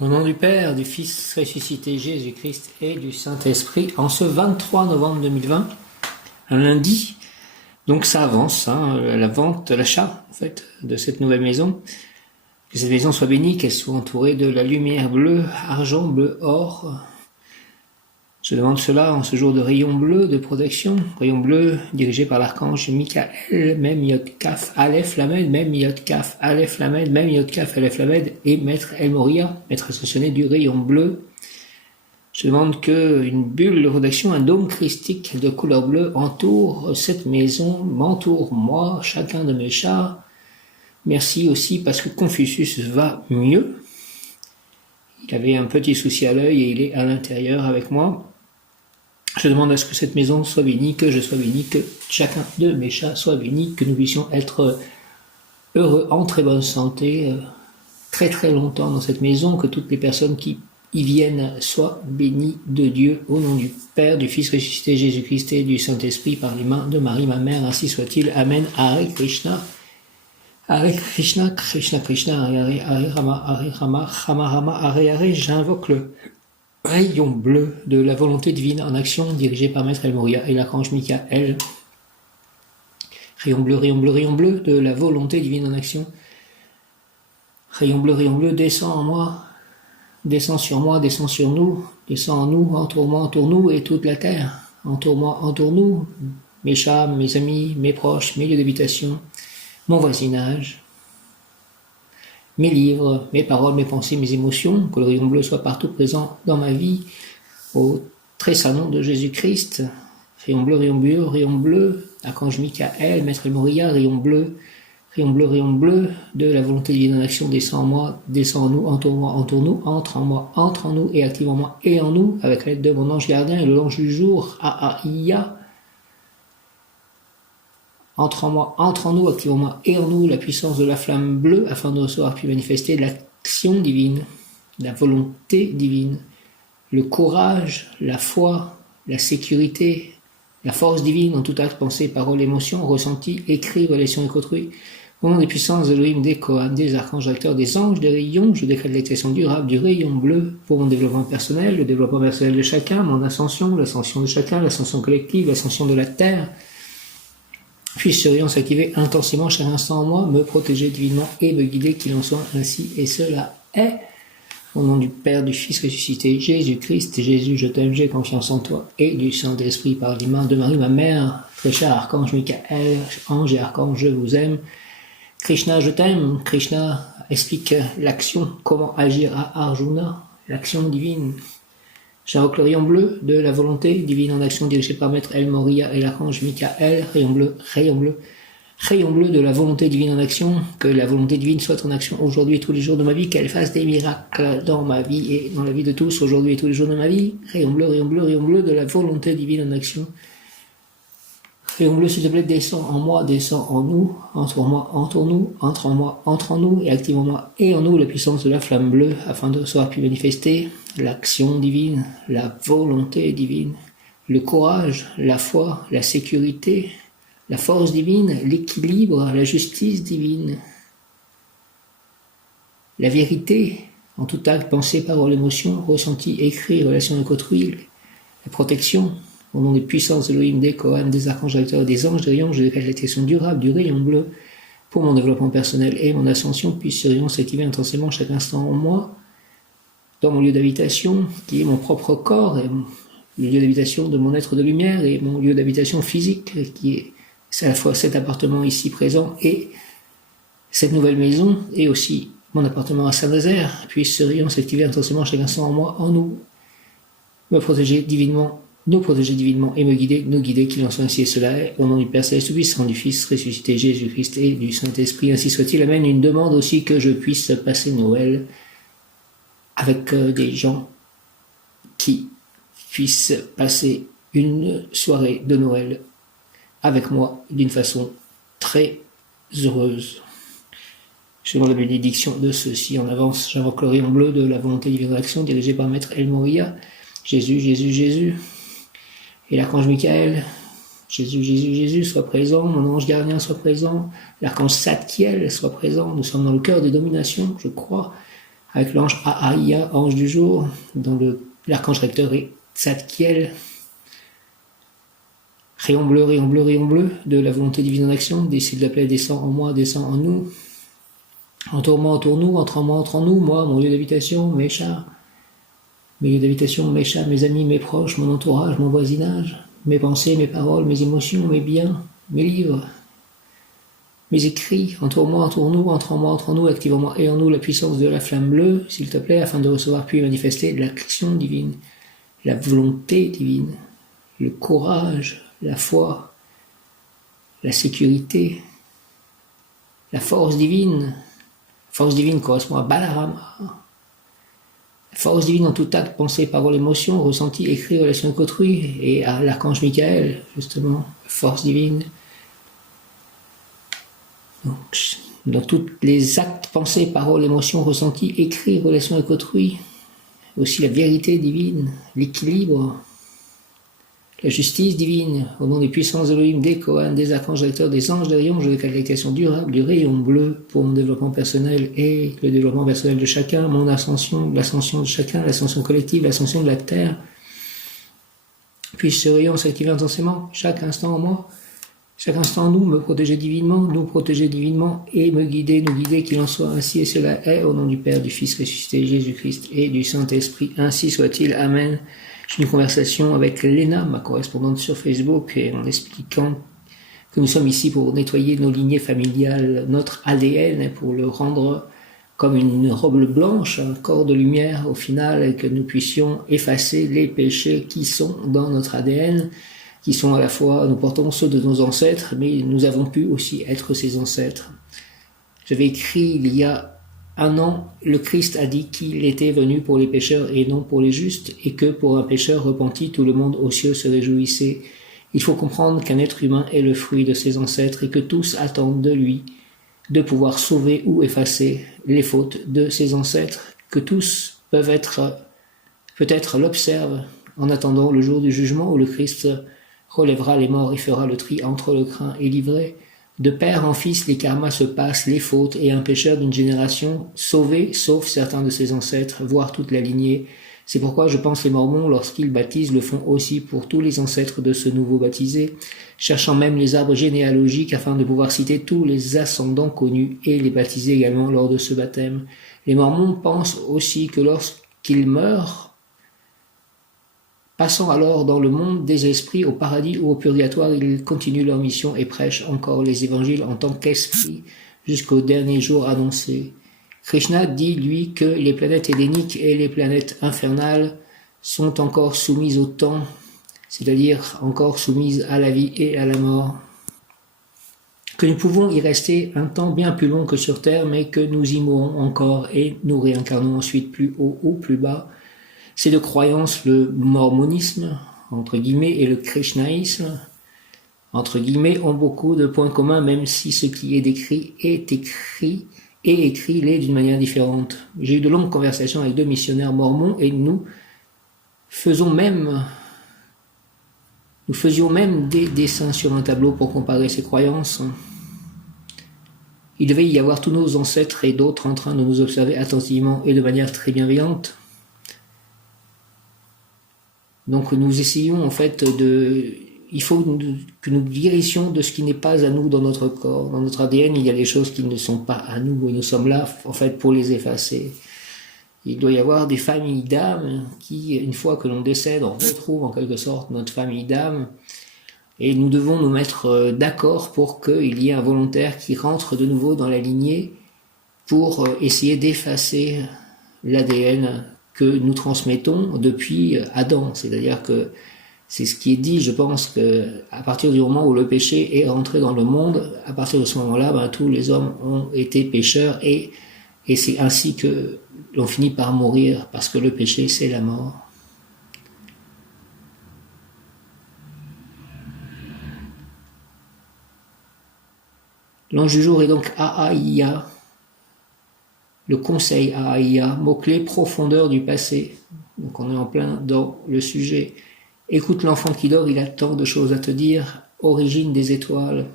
Au nom du Père, du Fils ressuscité Jésus-Christ et du Saint-Esprit, en ce 23 novembre 2020, un lundi, donc ça avance, la vente, l'achat en fait, de cette nouvelle maison. Que cette maison soit bénie, qu'elle soit entourée de la lumière bleue, argent, bleu, or. Je demande cela en ce jour de rayon bleu de protection, rayon bleu dirigé par l'archange Michael, même Yod Kaf Aleph Lamed, même Yod Kaf Aleph Lamed, même Yod Kaf Aleph Lamed, et Maître El Moria, Maître ascensionné du rayon bleu. Je demande qu'une bulle de protection, un dôme christique de couleur bleue entoure cette maison, m'entoure moi, chacun de mes chats. Merci aussi parce que Confucius va mieux. Il avait un petit souci à l'œil et il est à l'intérieur avec moi. Je demande à ce que cette maison soit bénie, que je sois béni, que chacun de mes chats soit béni, que nous puissions être heureux, en très bonne santé, très très longtemps dans cette maison, que toutes les personnes qui y viennent soient bénies de Dieu, au nom du Père, du Fils ressuscité Jésus-Christ et du Saint-Esprit, par les mains de Marie, ma mère, ainsi soit-il. Amen. Hare Krishna. Hare Krishna, Krishna Krishna, Hare Hare, Rama, Hare Rama, Rama Rama, Hare Hare. J'invoque le rayon bleu de la volonté divine en action, dirigé par Maître El Moria et l'archange Michael. Rayon bleu, rayon bleu, rayon bleu de la volonté divine en action. Rayon bleu, descend en moi, descend sur moi, descend sur nous, descend en nous, entoure-moi, entoure-nous et toute la terre. Entoure-moi, entoure-nous, mes chats, mes amis, mes proches, mes lieux d'habitation, mon voisinage, mes livres, mes paroles, mes pensées, mes émotions, que le rayon bleu soit partout présent dans ma vie, au très saint nom de Jésus-Christ. Rayon bleu, archange Michael, Maître El Moria, rayon bleu, de la volonté divine en action, descend en moi, descend en nous, entoure-moi, entoure-nous, entre en moi, entre en nous et active en moi et en nous, avec l'aide de mon ange gardien et le l'ange du jour, Aïa. Entre en moi, entre en nous, active en moi et en nous la puissance de la flamme bleue afin de recevoir puis manifester l'action divine, la volonté divine, le courage, la foi, la sécurité, la force divine en tout acte, pensée, parole, émotion, ressenti, écrit, relation avec autrui. Au nom des puissances d'Elohim, des Kohan, des archanges acteurs, des anges, des rayons, je décrète l'expression durable du rayon bleu pour mon développement personnel, le développement personnel de chacun, mon ascension, l'ascension de chacun, l'ascension collective, l'ascension de la terre. Puisse ce rayon s'activer intensément chaque instant en moi, me protéger divinement et me guider, qu'il en soit ainsi, et cela est. Au nom du Père, du Fils ressuscité, Jésus-Christ, Jésus, je t'aime, j'ai confiance en toi, et du Saint-Esprit par les mains de Marie, ma mère, très cher archange Michael, ange et archange, je vous aime. Krishna, je t'aime. Krishna explique l'action, comment agir à Arjuna, l'action divine. J'invoque le rayon bleu de la volonté divine en action dirigée par Maître El Moria et l'archange Michael, rayon bleu de la volonté divine en action, que la volonté divine soit en action aujourd'hui et tous les jours de ma vie, qu'elle fasse des miracles dans ma vie et dans la vie de tous aujourd'hui et tous les jours de ma vie. Rayon bleu de la volonté divine en action. Rayon bleu, s'il te plaît, descend en moi, descend en nous, entre moi, entre nous, entre en moi, entre en nous, et active en moi et en nous la puissance de la flamme bleue, afin de recevoir puis manifester l'action divine, la volonté divine, le courage, la foi, la sécurité, la force divine, l'équilibre, la justice divine, la vérité, en tout acte, pensée, parole, émotion, ressenti, écrit, relation avec autrui, la protection. Au nom des puissances d'Elohim, des Kohan, des archanges acteurs, des anges, des rayons, je décrète l'expression durable du rayon bleu pour mon développement personnel et mon ascension, puisse ce rayon s'activer intensément chaque instant en moi, dans mon lieu d'habitation, qui est mon propre corps, et le lieu d'habitation de mon être de lumière, et mon lieu d'habitation physique, qui est à la fois cet appartement ici présent et cette nouvelle maison, et aussi mon appartement à Saint-Nazaire. Puisse ce rayon s'activer intensément chaque instant en moi, en nous, me protéger divinement, nous protéger divinement et nous guider, qu'il en soit ainsi et cela est, au nom du Père Céleste Tout-Puissant, du Fils ressuscité Jésus-Christ et du Saint-Esprit, ainsi soit-il. Amen. Une demande aussi que je puisse passer Noël avec des gens qui puissent passer une soirée de Noël avec moi d'une façon très heureuse. Je demande la bénédiction de ceux-ci en avance. J'invoque le rayon bleu de la volonté divine d'action dirigée par Maître El Moria. Jésus. Et l'archange Michael, Jésus, soit présent, mon ange gardien soit présent, l'archange Satkiel soit présent, nous sommes dans le cœur des dominations, je crois, avec l'ange Aaïa, ange du jour, dont l'archange recteur est Tzadkiel, rayon bleu, rayon bleu, rayon bleu, de la volonté divine en action, décide de la plaie, descend en moi, descend en nous, entoure-moi, entoure-nous, entre en moi, entre en nous, moi, mon lieu d'habitation, mes chats, mes lieux d'habitation, mes chats, mes amis, mes proches, mon entourage, mon voisinage, mes pensées, mes paroles, mes émotions, mes biens, mes livres, mes écrits, entoure-moi, entoure-nous, entre en moi, entre en nous, active en moi et en nous la puissance de la flamme bleue, s'il te plaît, afin de recevoir puis manifester l'action divine, la volonté divine, le courage, la foi, la sécurité, la force divine. La force divine correspond à Balarama. La force divine en tout acte, pensée, parole, émotion, ressenti, écrit, relation avec autrui, et à l'archange Michael, justement, force divine. Donc, dans tous les actes, pensées, paroles, émotions, ressentis, écrits, relations avec autrui, aussi la vérité divine, l'équilibre, la justice divine, au nom des puissances Elohim, des Kohan, des archanges recteurs, des anges de rayon, je déclare l'application durable du rayon bleu pour mon développement personnel et le développement personnel de chacun, mon ascension, l'ascension de chacun, l'ascension collective, l'ascension de la Terre. Puisse ce rayon s'activer intensément, chaque instant en moi, chaque instant en nous, me protéger divinement, nous protéger divinement et me guider, nous guider, qu'il en soit ainsi et cela est, au nom du Père, du Fils ressuscité, Jésus-Christ et du Saint-Esprit, ainsi soit-il. Amen. J'ai une conversation avec Léna, ma correspondante sur Facebook, et en expliquant que nous sommes ici pour nettoyer nos lignées familiales, notre ADN, pour le rendre comme une robe blanche, un corps de lumière au final, et que nous puissions effacer les péchés qui sont dans notre ADN, qui sont à la fois, nous portons ceux de nos ancêtres, mais nous avons pu aussi être ces ancêtres. J'avais écrit il y a un an, le Christ a dit qu'il était venu pour les pécheurs et non pour les justes, et que pour un pécheur repenti, tout le monde aux cieux se réjouissait. Il faut comprendre qu'un être humain est le fruit de ses ancêtres et que tous attendent de lui de pouvoir sauver ou effacer les fautes de ses ancêtres, que tous peut-être l'observent en attendant le jour du jugement où le Christ relèvera les morts et fera le tri entre le craint et l'ivré. De père en fils, les karmas se passent, les fautes, et un pécheur d'une génération sauvé, sauf certains de ses ancêtres, voire toute la lignée. C'est pourquoi je pense les Mormons, lorsqu'ils baptisent, le font aussi pour tous les ancêtres de ce nouveau baptisé, cherchant même les arbres généalogiques afin de pouvoir citer tous les ascendants connus et les baptiser également lors de ce baptême. Les Mormons pensent aussi que lorsqu'ils meurent, passant alors dans le monde des esprits, au paradis ou au purgatoire, ils continuent leur mission et prêchent encore les évangiles en tant qu'esprit jusqu'au dernier jour annoncé. Krishna dit, lui, que les planètes héléniques et les planètes infernales sont encore soumises au temps, c'est-à-dire encore soumises à la vie et à la mort. Que nous pouvons y rester un temps bien plus long que sur Terre, mais que nous y mourrons encore et nous réincarnons ensuite plus haut ou plus bas. Ces deux croyances, le mormonisme, entre guillemets, et le krishnaïsme, entre guillemets, ont beaucoup de points communs, même si ce qui est décrit est écrit et écrit l'est d'une manière différente. J'ai eu de longues conversations avec deux missionnaires mormons et nous faisions même des dessins sur un tableau pour comparer ces croyances. Il devait y avoir tous nos ancêtres et d'autres en train de nous observer attentivement et de manière très bienveillante. Donc nous essayons en fait il faut que nous guérissions de ce qui n'est pas à nous dans notre corps. Dans notre ADN, il y a des choses qui ne sont pas à nous et nous sommes là en fait pour les effacer. Il doit y avoir des familles d'âmes qui, une fois que l'on décède, on retrouve en quelque sorte notre famille d'âmes et nous devons nous mettre d'accord pour qu'il y ait un volontaire qui rentre de nouveau dans la lignée pour essayer d'effacer l'ADN que nous transmettons depuis Adam. C'est-à-dire que c'est ce qui est dit, je pense, que à partir du moment où le péché est rentré dans le monde, à partir de ce moment-là, tous les hommes ont été pécheurs et c'est ainsi que l'on finit par mourir, parce que le péché, c'est la mort. L'ange du jour est donc Aaïa, le conseil Aaïa, mot-clé profondeur du passé. Donc on est en plein dans le sujet. Écoute l'enfant qui dort, il a tant de choses à te dire. Origine des étoiles.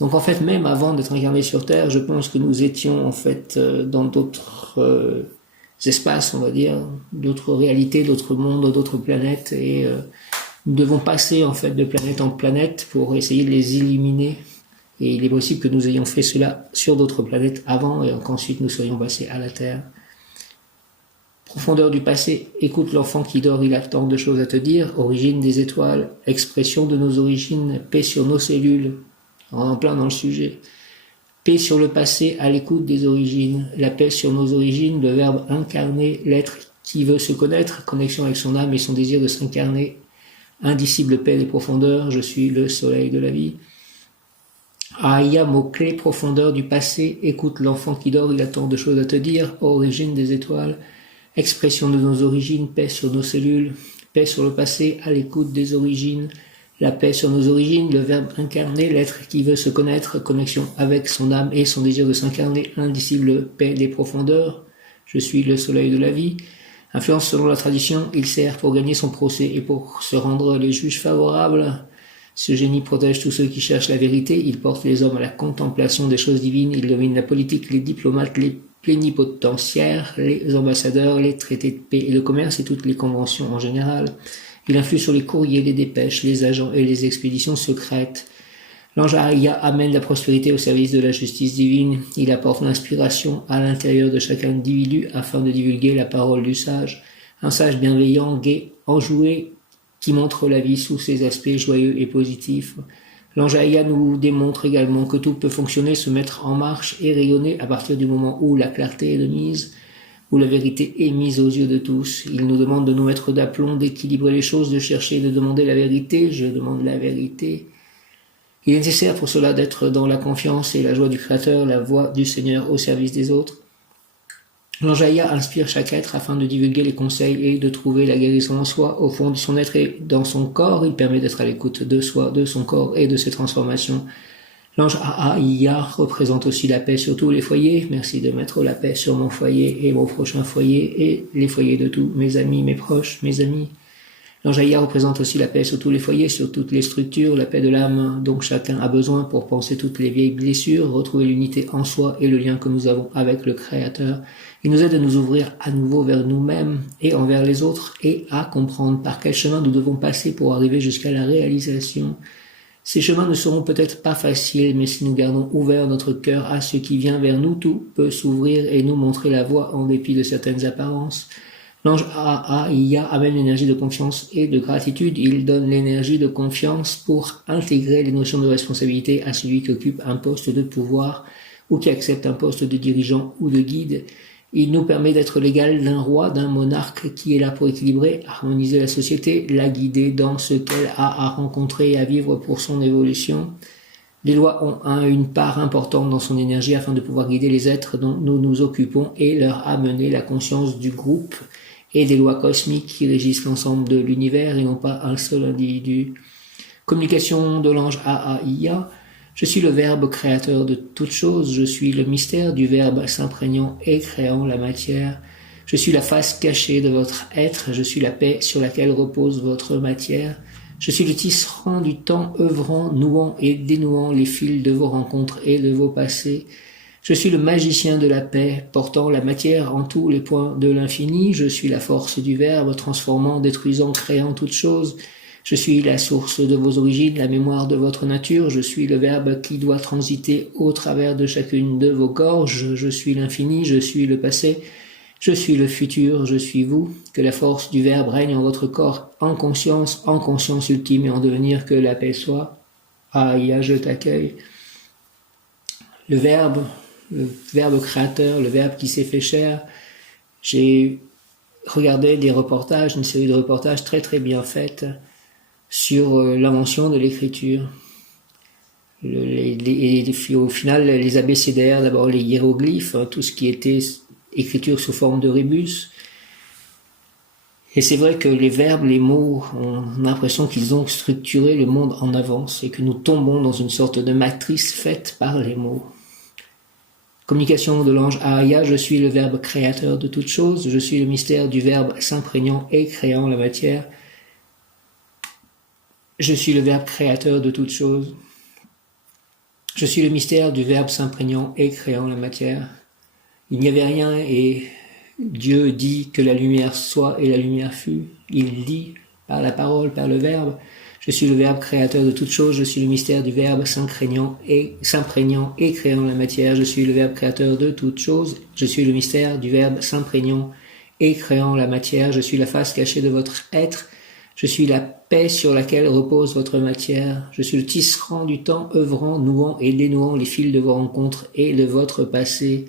Donc en fait, même avant d'être incarné sur Terre, je pense que nous étions en fait dans d'autres espaces, on va dire, d'autres réalités, d'autres mondes, d'autres planètes, et nous devons passer en fait de planète en planète pour essayer de les éliminer. Et il est possible que nous ayons fait cela sur d'autres planètes avant et qu'ensuite nous soyons passés à la Terre. Profondeur du passé, écoute l'enfant qui dort, il a tant de choses à te dire. Origine des étoiles, expression de nos origines, paix sur nos cellules, en plein dans le sujet. Paix sur le passé, à l'écoute des origines. La paix sur nos origines, le verbe incarner, l'être qui veut se connaître, connexion avec son âme et son désir de s'incarner. Indicible paix des profondeurs, je suis le soleil de la vie. Aïa, mot-clé, profondeur du passé, écoute l'enfant qui dort, il a tant de choses à te dire. Origine des étoiles, expression de nos origines, paix sur nos cellules, paix sur le passé, à l'écoute des origines. La paix sur nos origines, le verbe incarner, l'être qui veut se connaître, connexion avec son âme et son désir de s'incarner, indicible paix des profondeurs, je suis le soleil de la vie. Influence selon la tradition, il sert pour gagner son procès et pour se rendre les juges favorables. Ce génie protège tous ceux qui cherchent la vérité, il porte les hommes à la contemplation des choses divines, il domine la politique, les diplomates, les plénipotentiaires, les ambassadeurs, les traités de paix et le commerce et toutes les conventions en général. Il influe sur les courriers, les dépêches, les agents et les expéditions secrètes. L'ange Aïa amène la prospérité au service de la justice divine. Il apporte l'inspiration à l'intérieur de chaque individu afin de divulguer la parole du sage. Un sage bienveillant, gai, enjoué, qui montre la vie sous ses aspects joyeux et positifs. L'ange Aïa nous démontre également que tout peut fonctionner, se mettre en marche et rayonner à partir du moment où la clarté est de mise, où la vérité est mise aux yeux de tous. Il nous demande de nous mettre d'aplomb, d'équilibrer les choses, de chercher et de demander la vérité. Je demande la vérité. Il est nécessaire pour cela d'être dans la confiance et la joie du Créateur, la voix du Seigneur au service des autres. L'ange Aïa inspire chaque être afin de divulguer les conseils et de trouver la guérison en soi, au fond de son être et dans son corps. Il permet d'être à l'écoute de soi, de son corps et de ses transformations. L'ange Aïa représente aussi la paix sur tous les foyers. Merci de mettre la paix sur mon foyer et mon prochain foyer et les foyers de tous mes amis, mes proches, mes amis. L'ange Aïa représente aussi la paix sur tous les foyers, sur toutes les structures, la paix de l'âme dont chacun a besoin pour penser toutes les vieilles blessures, retrouver l'unité en soi et le lien que nous avons avec le Créateur. Il nous aide à nous ouvrir à nouveau vers nous-mêmes et envers les autres et à comprendre par quel chemin nous devons passer pour arriver jusqu'à la réalisation. Ces chemins ne seront peut-être pas faciles, mais si nous gardons ouvert notre cœur à ce qui vient vers nous, tout peut s'ouvrir et nous montrer la voie en dépit de certaines apparences. L'ange Aïa amène l'énergie de confiance et de gratitude. Il donne l'énergie de confiance pour intégrer les notions de responsabilité à celui qui occupe un poste de pouvoir ou qui accepte un poste de dirigeant ou de guide. Il nous permet d'être l'égal d'un roi, d'un monarque qui est là pour équilibrer, harmoniser la société, la guider dans ce qu'elle a à rencontrer et à vivre pour son évolution. Les lois ont une part importante dans son énergie afin de pouvoir guider les êtres dont nous nous occupons et leur amener la conscience du groupe et des lois cosmiques qui régissent l'ensemble de l'univers et non pas un seul individu. Communication de l'ange Aïa. Je suis le Verbe créateur de toutes choses, je suis le mystère du Verbe s'imprégnant et créant la matière. Je suis la face cachée de votre être, je suis la paix sur laquelle repose votre matière. Je suis le tisserand du temps œuvrant, nouant et dénouant les fils de vos rencontres et de vos passés. Je suis le magicien de la paix, portant la matière en tous les points de l'infini. Je suis la force du Verbe, transformant, détruisant, créant toutes choses. Je suis la source de vos origines, la mémoire de votre nature. Je suis le Verbe qui doit transiter au travers de chacune de vos gorges. Je suis l'infini, je suis le passé. Je suis le futur, je suis vous. Que la force du Verbe règne en votre corps, en conscience ultime et en devenir, que la paix soit. Aïa, je t'accueille. Le Verbe créateur, le Verbe qui s'est fait chair. J'ai regardé des reportages, une série de reportages très très bien faits sur l'invention de l'écriture. Au final, les abécédaires, d'abord les hiéroglyphes, tout ce qui était écriture sous forme de rébus. Et c'est vrai que les verbes, les mots, on a l'impression qu'ils ont structuré le monde en avance et que nous tombons dans une sorte de matrice faite par les mots. Communication de l'ange Aïa, je suis le Verbe créateur de toutes choses, je suis le mystère du Verbe s'imprégnant et créant la matière. Je suis le Verbe créateur de toutes choses. Je suis le mystère du Verbe s'imprégnant et créant la matière. Il n'y avait rien et Dieu dit que la lumière soit et la lumière fut. Il dit par la parole, par le Verbe. Je suis le Verbe créateur de toutes choses. Je suis le mystère du Verbe s'imprégnant et créant la matière. Je suis le Verbe créateur de toutes choses. Je suis le mystère du Verbe s'imprégnant et créant la matière. Je suis la face cachée de votre être. Je suis la paix sur laquelle repose votre matière. Je suis le tisserand du temps, œuvrant, nouant et dénouant les fils de vos rencontres et de votre passé.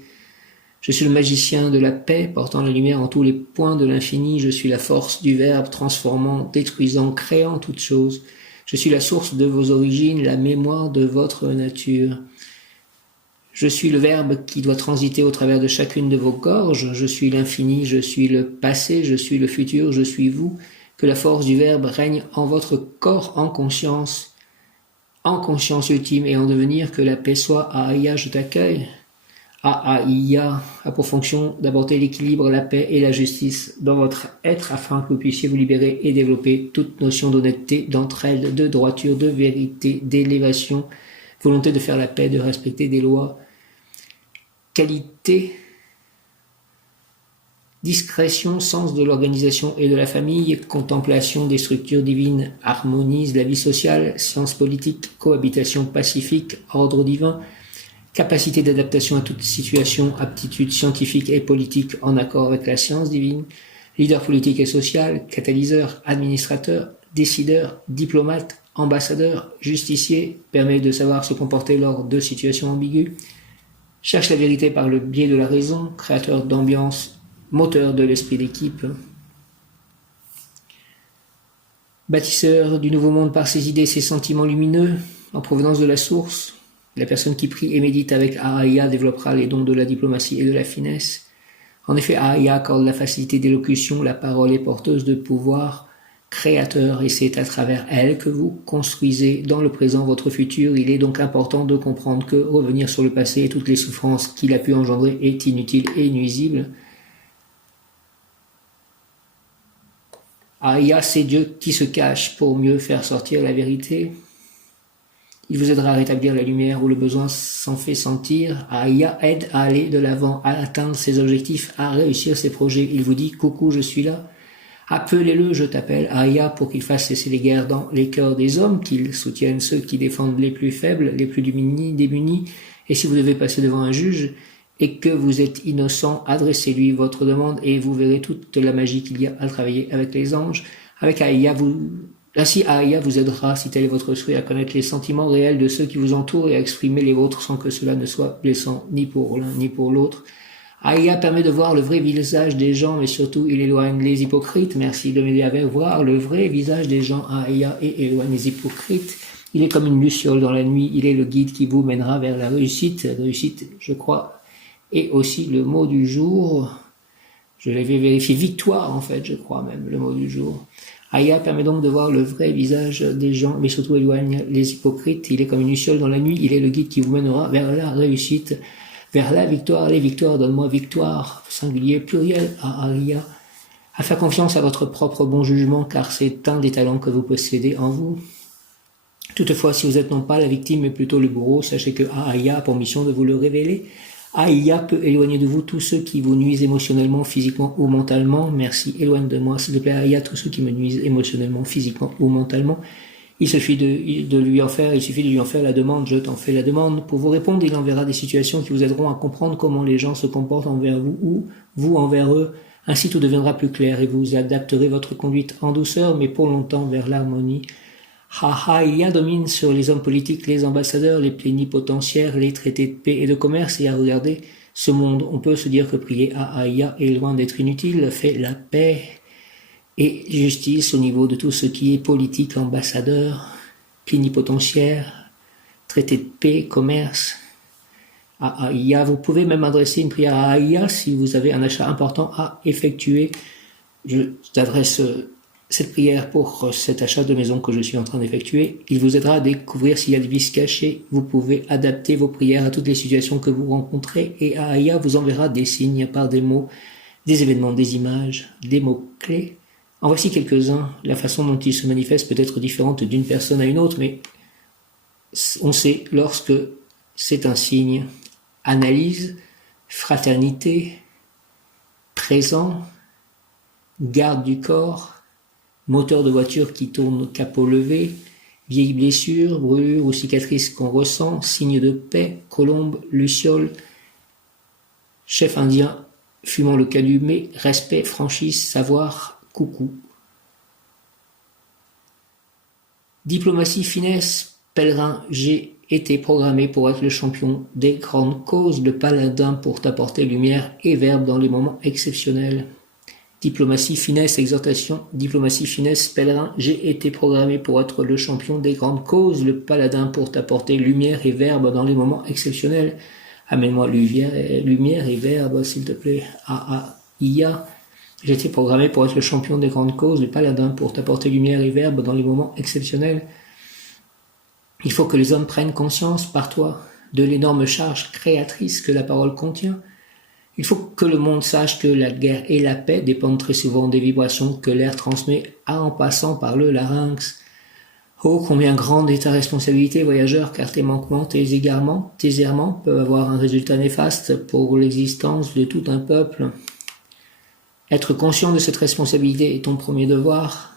Je suis le magicien de la paix, portant la lumière en tous les points de l'infini. Je suis la force du Verbe, transformant, détruisant, créant toutes choses. Je suis la source de vos origines, la mémoire de votre nature. Je suis le Verbe qui doit transiter au travers de chacune de vos gorges. Je suis l'infini, je suis le passé, je suis le futur, je suis vous. Que la force du Verbe règne en votre corps en conscience ultime et en devenir. Que la paix soit Ahaya, je t'accueille. Ahaya a pour fonction d'apporter l'équilibre, la paix et la justice dans votre être afin que vous puissiez vous libérer et développer toute notion d'honnêteté, d'entraide, de droiture, de vérité, d'élévation, volonté de faire la paix, de respecter des lois, qualité, discrétion, sens de l'organisation et de la famille, contemplation des structures divines, harmonise la vie sociale, sciences politiques, cohabitation pacifique, ordre divin, capacité d'adaptation à toute situation, aptitude scientifique et politique en accord avec la science divine, leader politique et social, catalyseur, administrateur, décideur, diplomate, ambassadeur, justicier, permet de savoir se comporter lors de situations ambiguës, cherche la vérité par le biais de la raison, créateur d'ambiance, moteur de l'esprit d'équipe, bâtisseur du nouveau monde par ses idées, ses sentiments lumineux, en provenance de la source. La personne qui prie et médite avec Ahaya développera les dons de la diplomatie et de la finesse. En effet, Ahaya accorde la facilité d'élocution, la parole est porteuse de pouvoir créateur et c'est à travers elle que vous construisez dans le présent votre futur. Il est donc important de comprendre que revenir sur le passé et toutes les souffrances qu'il a pu engendrer est inutile et nuisible. Ahaya, c'est Dieu qui se cache pour mieux faire sortir la vérité. Il vous aidera à rétablir la lumière où le besoin s'en fait sentir. Ahaya aide à aller de l'avant, à atteindre ses objectifs, à réussir ses projets. Il vous dit « Coucou, je suis là ». Appelez-le, je t'appelle, Ahaya, pour qu'il fasse cesser les guerres dans les cœurs des hommes, qu'il soutienne ceux qui défendent les plus faibles, les plus démunis. Et si vous devez passer devant un juge et que vous êtes innocent, adressez-lui votre demande et vous verrez toute la magie qu'il y a à travailler avec les anges. Avec Ahaya, ainsi Ahaya vous aidera, si tel est votre souhait, à connaître les sentiments réels de ceux qui vous entourent et à exprimer les vôtres sans que cela ne soit blessant ni pour l'un ni pour l'autre. Ahaya permet de voir le vrai visage des gens, mais surtout il éloigne les hypocrites. Merci de m'aider à voir le vrai visage des gens, Ahaya, et éloigne les hypocrites. Il est comme une luciole dans la nuit, il est le guide qui vous mènera vers la réussite. Réussite, je crois, et aussi le mot du jour. Je l'avais vérifié, victoire en fait, je crois même, le mot du jour. Ahaya permet donc de voir le vrai visage des gens, mais surtout éloigne les hypocrites. Il est comme une luciole dans la nuit, il est le guide qui vous mènera vers la réussite. Vers la victoire, les victoires, donne-moi victoire, singulier, pluriel, Ahaya. À faire confiance à votre propre bon jugement, car c'est un des talents que vous possédez en vous. Toutefois, si vous êtes non pas la victime, mais plutôt le bourreau, sachez que Ahaya a pour mission de vous le révéler. Ahaya peut éloigner de vous tous ceux qui vous nuisent émotionnellement, physiquement ou mentalement. Merci, éloigne de moi, s'il te plaît, Ahaya, tous ceux qui me nuisent émotionnellement, physiquement ou mentalement. Il suffit de lui en faire la demande, je t'en fais la demande. Pour vous répondre, il enverra des situations qui vous aideront à comprendre comment les gens se comportent envers vous ou vous envers eux. Ainsi tout deviendra plus clair et vous adapterez votre conduite en douceur, mais pour longtemps vers l'harmonie. Ahaya domine sur les hommes politiques, les ambassadeurs, les plénipotentiaires, les traités de paix et de commerce et à regarder ce monde. On peut se dire que prier à Ahaya est loin d'être inutile, fait la paix et justice au niveau de tout ce qui est politique, ambassadeur, plénipotentiaire, traité de paix, commerce. À Ahaya, vous pouvez même adresser une prière à Ahaya si vous avez un achat important à effectuer. Je t'adresse cette prière pour cet achat de maison que je suis en train d'effectuer. Il vous aidera à découvrir s'il y a des vices cachés. Vous pouvez adapter vos prières à toutes les situations que vous rencontrez et Ahaya vous enverra des signes par des mots, des événements, des images, des mots-clés. En voici quelques-uns. La façon dont ils se manifestent peut être différente d'une personne à une autre, mais on sait lorsque c'est un signe. Analyse, fraternité, présent, garde du corps, moteur de voiture qui tourne capot levé, vieille blessure, brûlure ou cicatrice qu'on ressent, signe de paix, colombe, luciole, chef indien, fumant le calumet, respect, franchise, savoir, coucou. Diplomatie, finesse, pèlerin, j'ai été programmé pour être le champion des grandes causes, le paladin pour t'apporter lumière et verbe dans les moments exceptionnels. Diplomatie, finesse, exhortation, diplomatie, finesse, pèlerin, j'ai été programmé pour être le champion des grandes causes, le paladin pour t'apporter lumière et verbe dans les moments exceptionnels. Amène-moi lumière et verbe, s'il te plaît. A-A-I-A. J'ai été programmé pour être le champion des grandes causes, le paladin pour t'apporter lumière et verbe dans les moments exceptionnels. Il faut que les hommes prennent conscience par toi de l'énorme charge créatrice que la parole contient. Il faut que le monde sache que la guerre et la paix dépendent très souvent des vibrations que l'air transmet en passant par le larynx. Oh, combien grande est ta responsabilité, voyageur, car tes manquements, tes égarements, tes errements peuvent avoir un résultat néfaste pour l'existence de tout un peuple. Être conscient de cette responsabilité est ton premier devoir.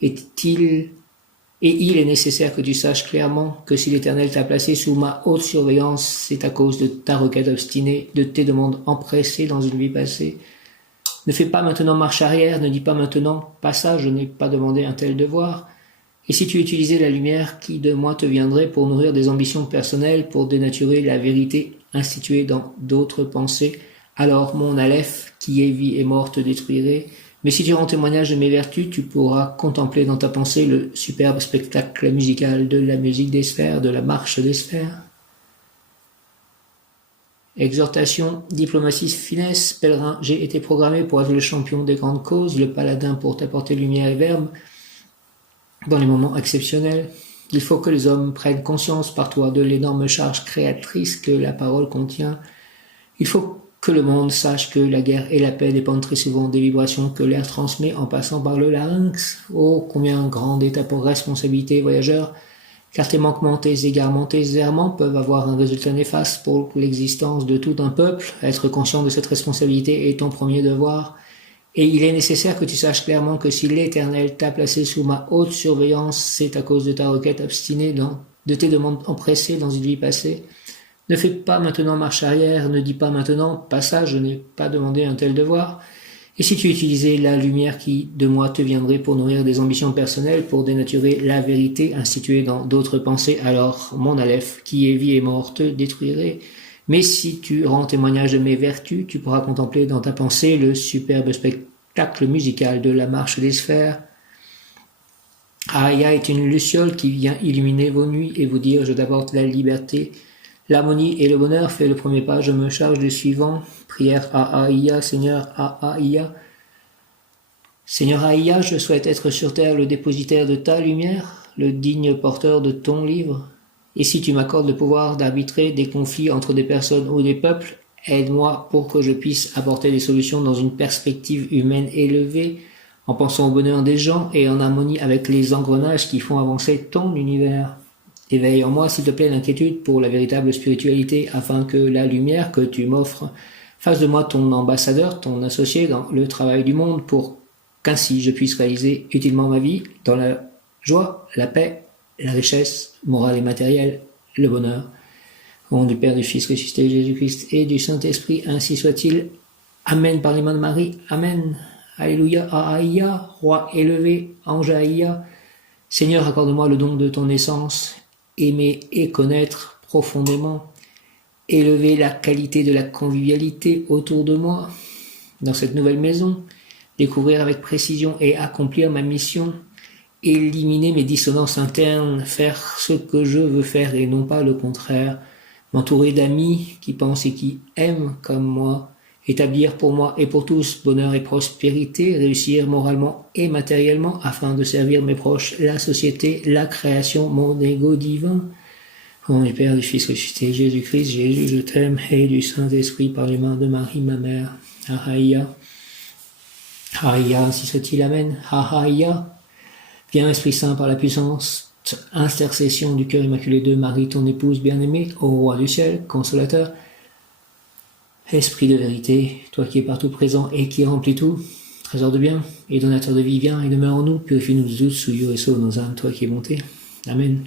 Il est nécessaire que tu saches clairement que si l'Éternel t'a placé sous ma haute surveillance, c'est à cause de ta requête obstinée, de tes demandes empressées dans une vie passée. Ne fais pas maintenant marche arrière, ne dis pas maintenant « Pas ça, je n'ai pas demandé un tel devoir ». Et si tu utilisais la lumière qui de moi te viendrait pour nourrir des ambitions personnelles, pour dénaturer la vérité instituée dans d'autres pensées, alors mon Aleph, qui est vie et mort, te détruirait. Mais si tu rends témoignage de mes vertus, tu pourras contempler dans ta pensée le superbe spectacle musical de la musique des sphères, de la marche des sphères. Exhortation, diplomatie, finesse, pèlerin, j'ai été programmé pour être le champion des grandes causes, le paladin pour t'apporter lumière et verbe dans les moments exceptionnels. Il faut que les hommes prennent conscience par toi de l'énorme charge créatrice que la parole contient. Il faut que le monde sache que la guerre et la paix dépendent très souvent des vibrations que l'air transmet en passant par le larynx. Oh, combien grande est ta responsabilité, voyageur, car tes manquements, tes égarements, tes errements peuvent avoir un résultat néfaste pour l'existence de tout un peuple. Être conscient de cette responsabilité est ton premier devoir. Et il est nécessaire que tu saches clairement que si l'Éternel t'a placé sous ma haute surveillance, c'est à cause de ta requête obstinée, de tes demandes empressées dans une vie passée. Ne fais pas maintenant marche arrière, ne dis pas maintenant « Pas ça, je n'ai pas demandé un tel devoir ». Et si tu utilisais la lumière qui de moi te viendrait pour nourrir des ambitions personnelles, pour dénaturer la vérité instituée dans d'autres pensées, alors mon Aleph, qui est vie et mort, te détruirait. Mais si tu rends témoignage de mes vertus, tu pourras contempler dans ta pensée le superbe spectacle musical de la marche des sphères. Aya est une luciole qui vient illuminer vos nuits et vous dire « Je t'apporte la liberté ». L'harmonie et le bonheur fait le premier pas, je me charge du suivant. Prière à Aïa, Seigneur Aïa. Seigneur Aïa, je souhaite être sur terre le dépositaire de ta lumière, le digne porteur de ton livre. Et si tu m'accordes le pouvoir d'arbitrer des conflits entre des personnes ou des peuples, aide-moi pour que je puisse apporter des solutions dans une perspective humaine élevée, en pensant au bonheur des gens et en harmonie avec les engrenages qui font avancer ton univers. Éveille en moi, s'il te plaît, l'inquiétude pour la véritable spiritualité, afin que la lumière que tu m'offres fasse de moi ton ambassadeur, ton associé dans le travail du monde, pour qu'ainsi je puisse réaliser utilement ma vie dans la joie, la paix, la richesse morale et matérielle, le bonheur. Au nom du Père, du Fils ressuscité, Jésus-Christ et du Saint-Esprit, ainsi soit-il. Amen par les mains de Marie. Amen. Alléluia. Aïa. Roi élevé. Ange Aïa. Seigneur, accorde-moi le don de ton essence. Aimer et connaître profondément, élever la qualité de la convivialité autour de moi, dans cette nouvelle maison, découvrir avec précision et accomplir ma mission, éliminer mes dissonances internes, faire ce que je veux faire et non pas le contraire, m'entourer d'amis qui pensent et qui aiment comme moi, établir pour moi et pour tous bonheur et prospérité, réussir moralement et matériellement afin de servir mes proches, la société, la création, mon ego divin. Au nom du Père, du Fils ressuscité, Jésus-Christ, Jésus, je t'aime, et du Saint-Esprit par les mains de Marie, ma mère. Ahaïa. Ahaïa, ainsi soit-il, Amen. Ahaïa. Viens, Esprit Saint, par la puissance intercession du cœur immaculé de Marie, ton épouse bien-aimée, ô roi du ciel, consolateur, Esprit de vérité, toi qui es partout présent et qui remplis tout, trésor de bien et donateur de vie, viens et demeure en nous, purifie-nous de doute, souillure et sauve nos âmes, toi qui es bonté. Amen.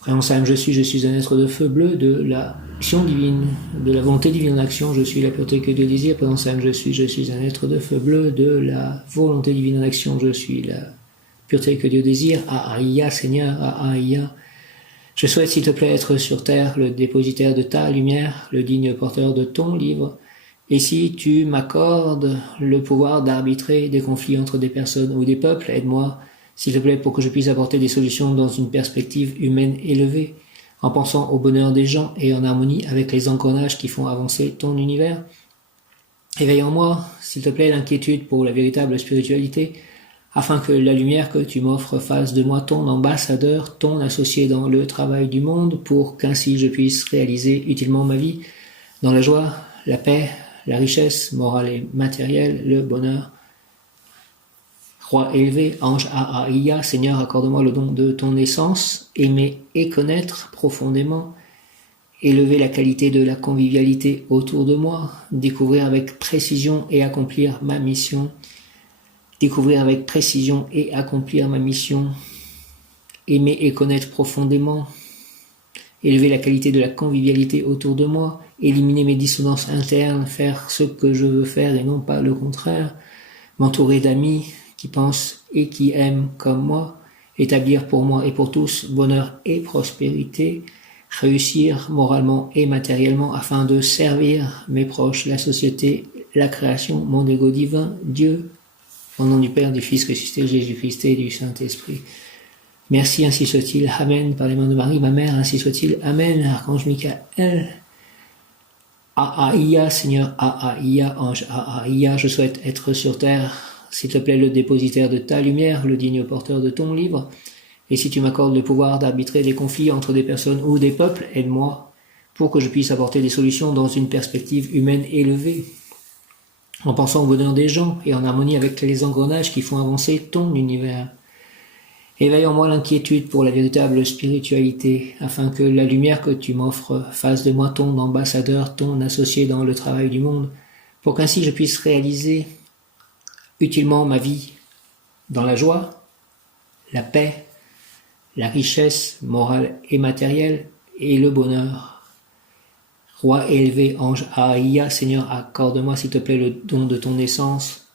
Croyons simple, je suis un être de feu bleu, de l'action divine, de la volonté divine en action, je suis la pureté que Dieu désire. Croyons simple, je suis un être de feu bleu, de la volonté divine en action, je suis la pureté que Dieu désire. Aïa, Seigneur, Aïa. Je souhaite, s'il te plaît, être sur terre le dépositaire de ta lumière, le digne porteur de ton livre. Et si tu m'accordes le pouvoir d'arbitrer des conflits entre des personnes ou des peuples, aide-moi, s'il te plaît, pour que je puisse apporter des solutions dans une perspective humaine élevée, en pensant au bonheur des gens et en harmonie avec les engrenages qui font avancer ton univers. Éveille en moi, s'il te plaît, l'inquiétude pour la véritable spiritualité, afin que la lumière que tu m'offres fasse de moi ton ambassadeur, ton associé dans le travail du monde, pour qu'ainsi je puisse réaliser utilement ma vie dans la joie, la paix, la richesse morale et matérielle, le bonheur. Roi élevé, ange Aïa, Seigneur, accorde-moi le don de ton essence, aimer et connaître profondément, élever la qualité de la convivialité autour de moi, découvrir avec précision et accomplir ma mission, aimer et connaître profondément, élever la qualité de la convivialité autour de moi, éliminer mes dissonances internes, faire ce que je veux faire et non pas le contraire, m'entourer d'amis qui pensent et qui aiment comme moi, établir pour moi et pour tous bonheur et prospérité, réussir moralement et matériellement afin de servir mes proches, la société, la création, mon ego divin, Dieu, au nom du Père, du Fils ressuscité, Jésus-Christ et du Saint-Esprit. Merci, ainsi soit-il. Amen. Par les mains de Marie, ma mère, ainsi soit-il. Amen. Archange Michael. Aïa, Seigneur, Aïa, ange Aïa, je souhaite être sur terre, s'il te plaît, le dépositaire de ta lumière, le digne porteur de ton livre. Et si tu m'accordes le pouvoir d'arbitrer des conflits entre des personnes ou des peuples, aide-moi pour que je puisse apporter des solutions dans une perspective humaine élevée, en pensant au bonheur des gens et en harmonie avec les engrenages qui font avancer ton univers. Éveille en moi l'inquiétude pour la véritable spiritualité, afin que la lumière que tu m'offres fasse de moi ton ambassadeur, ton associé dans le travail du monde, pour qu'ainsi je puisse réaliser utilement ma vie dans la joie, la paix, la richesse morale et matérielle et le bonheur. Roi élevé, ange Aïa, Seigneur, accorde-moi s'il te plaît le don de ton essence,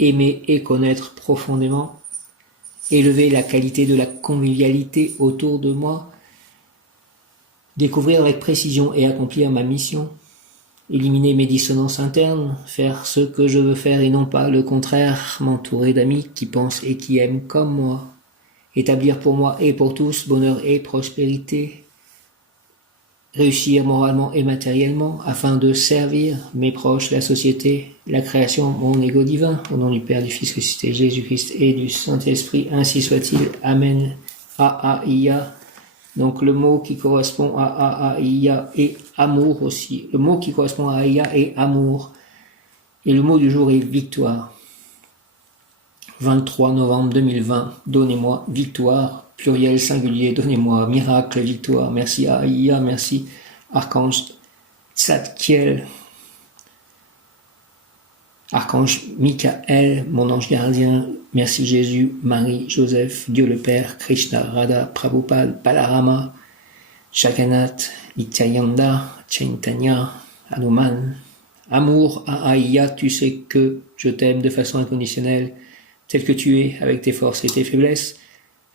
aimer et connaître profondément, élever la qualité de la convivialité autour de moi, découvrir avec précision et accomplir ma mission, éliminer mes dissonances internes, faire ce que je veux faire et non pas le contraire, m'entourer d'amis qui pensent et qui aiment comme moi, établir pour moi et pour tous bonheur et prospérité, réussir moralement et matériellement afin de servir mes proches, la société, la création, mon ego divin, au nom du Père, du Fils ressuscité, Jésus-Christ et du Saint-Esprit, ainsi soit-il. Amen. Aïa. Donc le mot qui correspond à Aïa et amour aussi. Le mot qui correspond à Aïa est amour. Et le mot du jour est victoire. 23 novembre 2020, donnez-moi victoire. Pluriel, singulier, donnez-moi miracle, victoire. Merci Aïa, merci Archange Tzadkiel, Archange Michael, mon ange gardien. Merci Jésus, Marie, Joseph, Dieu le Père, Krishna, Radha, Prabhupada, Balarama, Jagannath, Nityananda, Chaitanya, Hanuman. Amour, Aïa, tu sais que je t'aime de façon inconditionnelle, tel que tu es, avec tes forces et tes faiblesses.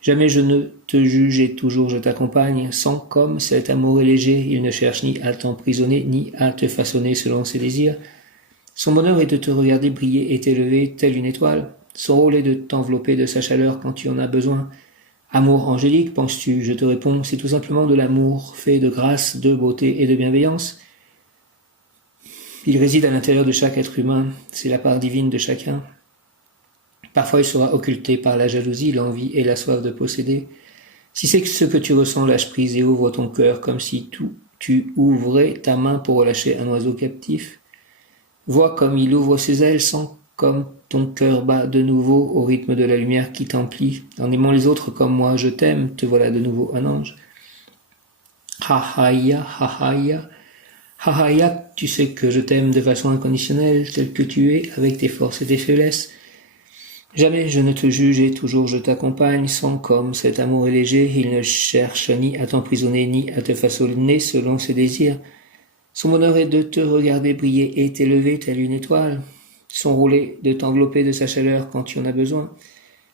Jamais je ne te juge et toujours je t'accompagne, sans comme cet amour est léger, il ne cherche ni à t'emprisonner, ni à te façonner selon ses désirs. Son bonheur est de te regarder briller et t'élever telle une étoile. Son rôle est de t'envelopper de sa chaleur quand tu en as besoin. Amour angélique, penses-tu? Je te réponds, c'est tout simplement de l'amour, fait de grâce, de beauté et de bienveillance. Il réside à l'intérieur de chaque être humain, c'est la part divine de chacun. Parfois il sera occulté par la jalousie, l'envie et la soif de posséder. Si c'est ce que tu ressens, lâche prise et ouvre ton cœur comme si tu ouvrais ta main pour relâcher un oiseau captif. Vois comme il ouvre ses ailes sans comme ton cœur bat de nouveau au rythme de la lumière qui t'emplit. En aimant les autres comme moi je t'aime, te voilà de nouveau un ange. Ha-ha-ya, ha-ha-ya. Ha-ha-ya, tu sais que je t'aime de façon inconditionnelle, tel que tu es, avec tes forces et tes faiblesses. Jamais je ne te juge et toujours je t'accompagne, sans comme cet amour est léger, il ne cherche ni à t'emprisonner ni à te façonner selon ses désirs. Son bonheur est de te regarder briller et t'élever telle une étoile. Son rôle est de t'envelopper de sa chaleur quand tu en as besoin.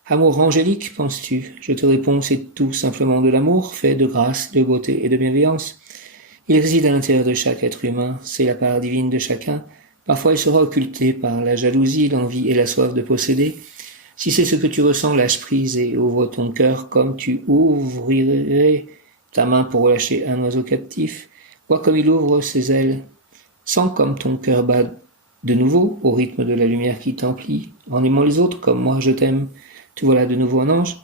Amour angélique, penses-tu? Je te réponds, c'est tout simplement de l'amour, fait de grâce, de beauté et de bienveillance. Il réside à l'intérieur de chaque être humain, c'est la part divine de chacun. Parfois il sera occulté par la jalousie, l'envie et la soif de posséder. Si c'est ce que tu ressens, lâche prise et ouvre ton cœur comme tu ouvrirais ta main pour relâcher un oiseau captif. Vois comme il ouvre ses ailes. Sens comme ton cœur bat de nouveau au rythme de la lumière qui t'emplit. En aimant les autres comme moi je t'aime, te voilà de nouveau un ange.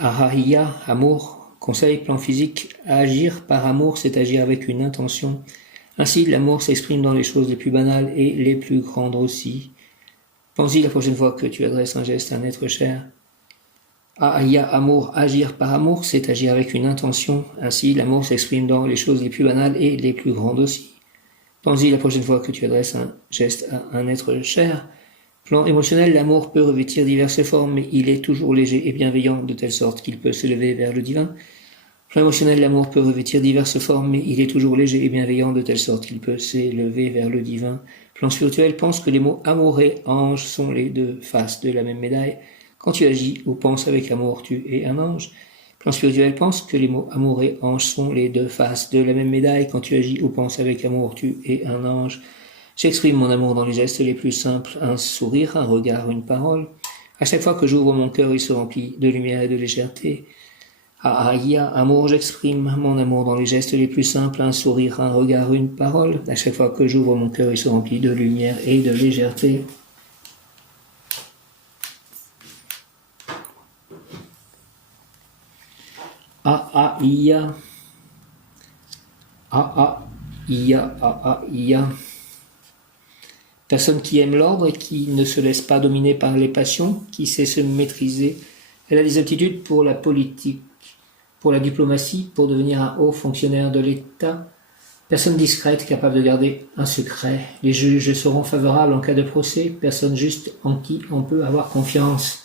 Ahaiya, amour. Conseil, plan physique. Agir par amour, c'est agir avec une intention. Ainsi, l'amour s'exprime dans les choses les plus banales et les plus grandes aussi. Pense-y la prochaine fois que tu adresses un geste à un être cher. Ahaiya, amour. Agir par amour, c'est agir avec une intention. Ainsi, l'amour s'exprime dans les choses les plus banales et les plus grandes aussi. Pense-y la prochaine fois que tu adresses un geste à un être cher. Plan émotionnel, l'amour peut revêtir diverses formes, mais il est toujours léger et bienveillant, de telle sorte qu'il peut s'élever vers le divin. Plan émotionnel, l'amour peut revêtir diverses formes, mais il est toujours léger et bienveillant, de telle sorte qu'il peut s'élever vers le divin. Plan spirituel, pense que les mots amour et ange sont les deux faces de la même médaille. Quand tu agis ou penses avec amour, tu es un ange. Plan spirituel, pense que les mots amour et ange sont les deux faces de la même médaille. Quand tu agis ou penses avec amour, tu es un ange. J'exprime mon amour dans les gestes les plus simples, un sourire, un regard, une parole. À chaque fois que j'ouvre mon cœur, il se remplit de lumière et de légèreté. Ahaiya, amour, j'exprime mon amour dans les gestes les plus simples, un sourire, un regard, une parole. À chaque fois que j'ouvre mon cœur, il se remplit de lumière et de légèreté. Ahaiya, ahaiya, ahaiya. Personne qui aime l'ordre et qui ne se laisse pas dominer par les passions, qui sait se maîtriser. Elle a des aptitudes pour la politique, pour la diplomatie, pour devenir un haut fonctionnaire de l'État. Personne discrète capable de garder un secret. Les juges seront favorables en cas de procès. Personne juste en qui on peut avoir confiance.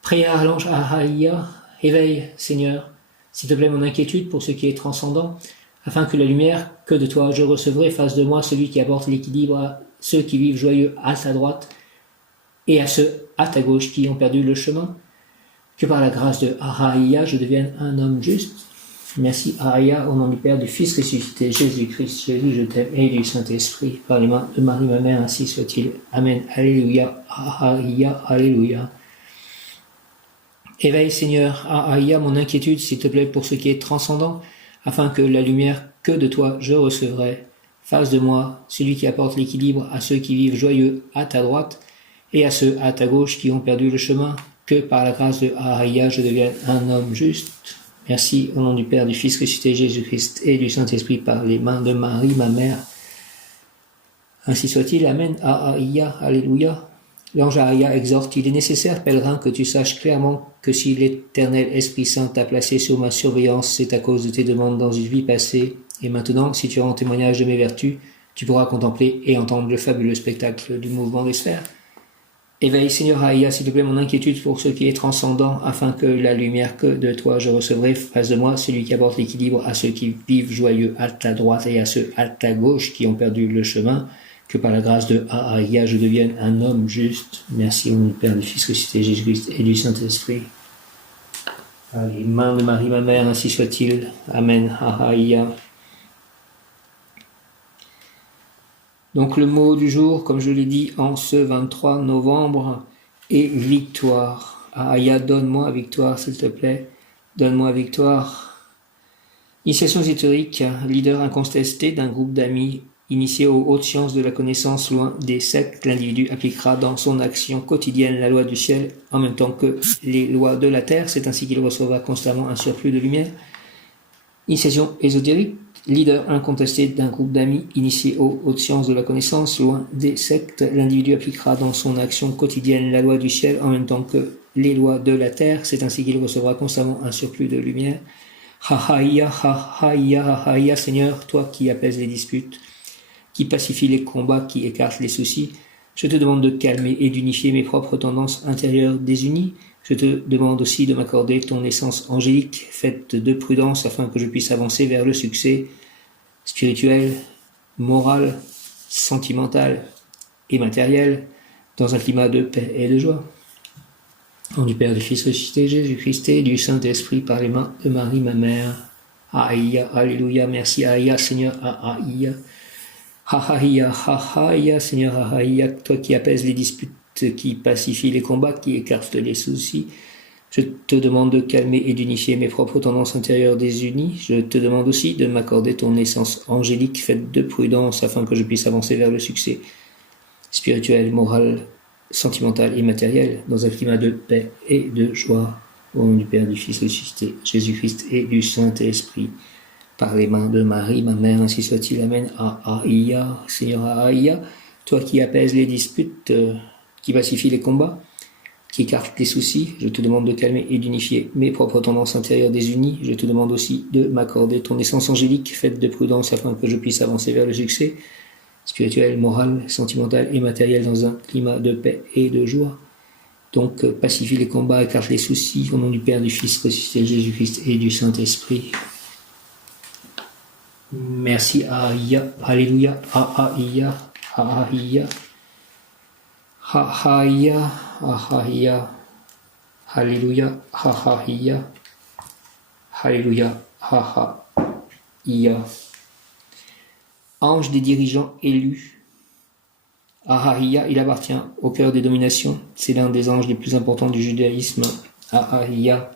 Prière à l'ange Ahaiya, éveille, Seigneur, s'il te plaît, mon inquiétude pour ce qui est transcendant, afin que la lumière que de toi je recevrai fasse de moi celui qui apporte l'équilibre à ceux qui vivent joyeux à ta droite et à ceux à ta gauche qui ont perdu le chemin. Que par la grâce de Ahaiya, je devienne un homme juste. Merci Ahaiya, au nom du Père, du Fils ressuscité, Jésus-Christ, Jésus, je t'aime, et du Saint-Esprit, par les mains de Marie, ma mère, ainsi soit-il. Amen. Alléluia. Ahaiya. Alléluia. Éveille, Seigneur, Ahaiya, mon inquiétude, s'il te plaît, pour ce qui est transcendant, afin que la lumière que de toi je recevrai fasse de moi celui qui apporte l'équilibre à ceux qui vivent joyeux à ta droite et à ceux à ta gauche qui ont perdu le chemin. Que par la grâce de Ahaiya, je devienne un homme juste. Merci au nom du Père, du Fils ressuscité Jésus-Christ et du Saint-Esprit par les mains de Marie, ma mère. Ainsi soit-il. Amen. Ahaiya. Alléluia. L'ange Ahaiya exhorte, il est nécessaire, pèlerin, que tu saches clairement que si l'Éternel Esprit Saint t'a placé sous ma surveillance, c'est à cause de tes demandes dans une vie passée. Et maintenant, si tu rends témoignage de mes vertus, tu pourras contempler et entendre le fabuleux spectacle du mouvement des sphères. Éveille, Seigneur Ahaiya, s'il te plaît, mon inquiétude pour ce qui est transcendant, afin que la lumière que de toi je recevrai fasse de moi celui qui apporte l'équilibre à ceux qui vivent joyeux à ta droite et à ceux à ta gauche qui ont perdu le chemin. Que par la grâce de Ahaiya, je devienne un homme juste. Merci au nom du Père, du Fils ressuscité Jésus-Christ et du Saint-Esprit. Par les mains de Marie, ma mère, ainsi soit-il. Amen. Ahaiya. Donc le mot du jour, comme je l'ai dit, en ce 23 novembre, est victoire. Ahaiya, donne-moi victoire, s'il te plaît. Donne-moi victoire. Initiation ésotérique, leader incontesté d'un groupe d'amis initié aux hautes sciences de la connaissance loin des sectes, l'individu appliquera dans son action quotidienne la loi du ciel en même temps que les lois de la terre. C'est ainsi qu'il recevra constamment un surplus de lumière. Initiation ésotérique, Leader incontesté d'un groupe d'amis initiés aux hautes sciences de la connaissance, loin des sectes, l'individu appliquera dans son action quotidienne la loi du ciel en même temps que les lois de la terre. C'est ainsi qu'il recevra constamment un surplus de lumière. Ha-ha-ia, ha-ha-ia, ha-ha-ia, Seigneur, toi qui apaises les disputes, qui pacifie les combats, qui écarte les soucis, je te demande de calmer et d'unifier mes propres tendances intérieures désunies. Je te demande aussi de m'accorder ton essence angélique, faite de prudence, afin que je puisse avancer vers le succès spirituel, moral, sentimental et matériel, dans un climat de paix et de joie. Au nom du Père, du Fils ressuscité, Jésus-Christ et du Saint-Esprit, par les mains de Marie, ma mère. Aïe, alléluia, merci, aïe, Seigneur, aïe. Ha-ha-ia, ha-ha-ia, Seigneur, ha-ha-ia, toi qui apaises les disputes, qui pacifie les combats, qui écarte les soucis. Je te demande de calmer et d'unifier mes propres tendances intérieures désunies. Je te demande aussi de m'accorder ton essence angélique faite de prudence afin que je puisse avancer vers le succès spirituel, moral, sentimental et matériel dans un climat de paix et de joie. Au nom du Père, du Fils ressuscité, Jésus-Christ et du Saint-Esprit. Par les mains de Marie, ma mère, ainsi soit-il. Amen. Aïa, Seigneur, aïa, toi qui apaises les disputes, qui pacifie les combats, qui écarte les soucis, je te demande de calmer et d'unifier mes propres tendances intérieures désunies. Je te demande aussi de m'accorder ton essence angélique, faite de prudence, afin que je puisse avancer vers le succès spirituel, moral, sentimental et matériel dans un climat de paix et de joie. Donc, pacifie les combats, écarte les soucis, au nom du Père, du Fils ressuscité, Jésus-Christ et du Saint-Esprit. Merci, Aïa, Alléluia, Aïa, Aïa, Aïa, Aïa, Alléluia, Aïa, Alléluia, Aïa. Ange des dirigeants élus. Aïa, il appartient au cœur des dominations. C'est l'un des anges les plus importants du judaïsme. Aïa.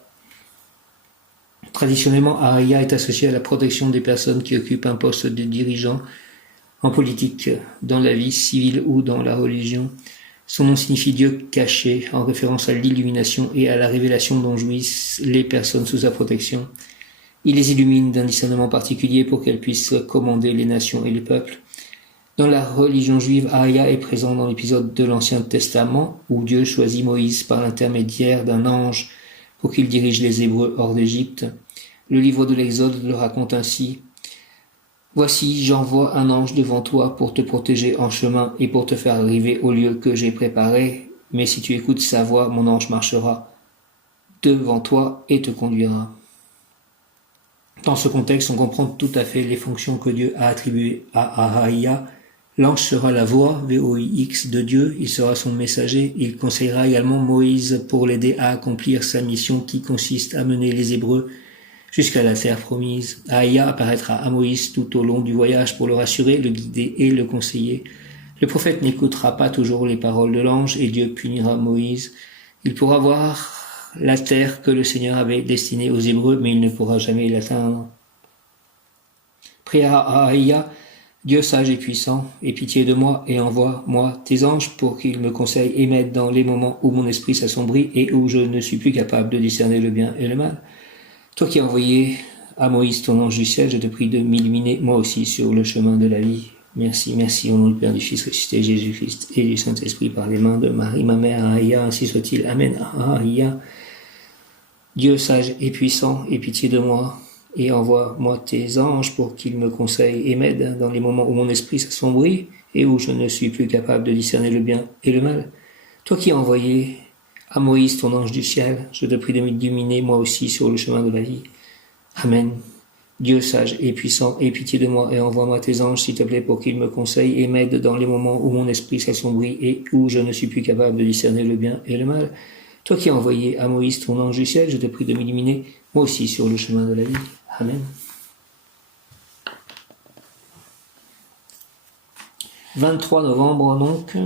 Traditionnellement, Aïa est associé à la protection des personnes qui occupent un poste de dirigeant en politique, dans la vie civile ou dans la religion. Son nom signifie Dieu caché, en référence à l'illumination et à la révélation dont jouissent les personnes sous sa protection. Il les illumine d'un discernement particulier pour qu'elles puissent commander les nations et les peuples. Dans la religion juive, Aïa est présent dans l'épisode de l'Ancien Testament où Dieu choisit Moïse par l'intermédiaire d'un ange pour qu'il dirige les Hébreux hors d'Égypte. Le livre de l'Exode le raconte ainsi. « Voici, j'envoie un ange devant toi pour te protéger en chemin et pour te faire arriver au lieu que j'ai préparé. Mais si tu écoutes sa voix, mon ange marchera devant toi et te conduira. » Dans ce contexte, on comprend tout à fait les fonctions que Dieu a attribuées à Aïa. L'ange sera la voix, VOIX, de Dieu, il sera son messager, il conseillera également Moïse pour l'aider à accomplir sa mission qui consiste à mener les Hébreux jusqu'à la terre promise. Aïa apparaîtra à Moïse tout au long du voyage pour le rassurer, le guider et le conseiller. Le prophète n'écoutera pas toujours les paroles de l'ange et Dieu punira Moïse. Il pourra voir la terre que le Seigneur avait destinée aux Hébreux, mais il ne pourra jamais l'atteindre. Prière à Aïa, Dieu sage et puissant, aie pitié de moi et envoie-moi tes anges pour qu'ils me conseillent et m'aident dans les moments où mon esprit s'assombrit et où je ne suis plus capable de discerner le bien et le mal. Toi qui as envoyé à Moïse ton ange du ciel, je te prie de m'illuminer moi aussi sur le chemin de la vie. Merci, merci au nom du Père, du Fils ressuscité, Jésus-Christ et du Saint-Esprit par les mains de Marie, ma mère, Aïa, ainsi soit-il. Amen, Aïa. Dieu sage et puissant, aie pitié de moi et envoie-moi tes anges pour qu'ils me conseillent et m'aident dans les moments où mon esprit s'assombrit et où je ne suis plus capable de discerner le bien et le mal. Toi qui as envoyé à Moïse ton ange du ciel, je te prie de m'illuminer moi aussi sur le chemin de la vie. Amen. Dieu sage et puissant, aie pitié de moi et envoie-moi tes anges, s'il te plaît, pour qu'ils me conseillent et m'aident dans les moments où mon esprit s'assombrit et où je ne suis plus capable de discerner le bien et le mal. Toi qui as envoyé à Moïse ton ange du ciel, je te prie de m'illuminer moi aussi sur le chemin de la vie. Amen. 23 novembre donc.